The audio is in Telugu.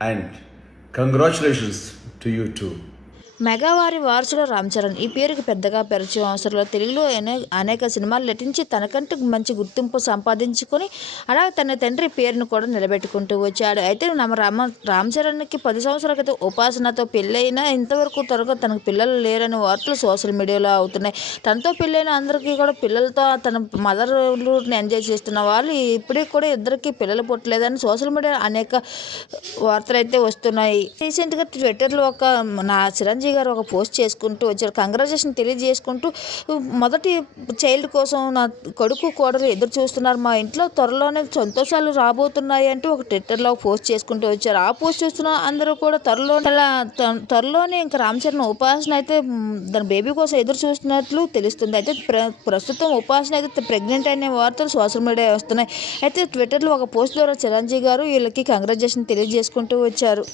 and congratulations to you too. మెగావారి వారసుడు రామ్ చరణ్. ఈ పేరుకి పెద్దగా పరిచయం అవసరం లేదు తెలుగులో అనే అనేక సినిమాలు నటించి తనకంటూ మంచి గుర్తింపు సంపాదించుకొని అలాగే తన తండ్రి పేరును కూడా నిలబెట్టుకుంటూ వచ్చాడు. అయితే నమ్మ రామ రామ్ చరణ్కి పది సంవత్సరాల క్రితం ఉపాసనతో పెళ్ళైనా ఇంతవరకు త్వరగా తనకు పిల్లలు లేరని వార్తలు సోషల్ మీడియాలో అవుతున్నాయి. తనతో పెళ్ళైన అందరికీ కూడా పిల్లలతో తన మదర్లు ఎంజాయ్ చేస్తున్న వాళ్ళు ఇప్పటికి కూడా ఇద్దరికి పిల్లలు పుట్టలేదని సోషల్ మీడియా అనేక వార్తలు అయితే వస్తున్నాయి. రీసెంట్గా ట్విట్టర్లో ఒక నా చిరంజీవి గారు ఒక పోస్ట్ చేసుకుంటూ వచ్చారు. కంగ్రాచులేషన్ తెలియజేసుకుంటూ మొదటి చైల్డ్ కోసం నా కొడుకు కోడలు ఎదురు చూస్తున్నారు. మా ఇంట్లో త్వరలోనే సంతోషాలు రాబోతున్నాయి అంటూ ఒక ట్విట్టర్లో పోస్ట్ చేసుకుంటూ వచ్చారు. ఆ పోస్ట్ చూస్తున్న అందరూ కూడా త్వరలో త్వరలోనే ఇంకా రామ్చరణ్ ఉపాసన అయితే తన దాని బేబీ కోసం ఎదురు చూస్తున్నట్లు తెలుస్తుంది. అయితే ప్ర ప్రస్తుతం ఉపాసన అయితే ప్రెగ్నెంట్ అనే వార్తలు సోషల్ మీడియా వస్తున్నాయి. అయితే ట్విట్టర్లో ఒక పోస్ట్ ద్వారా చిరంజీవి గారు వీళ్ళకి కంగ్రాచులేషన్ తెలియజేసుకుంటూ వచ్చారు.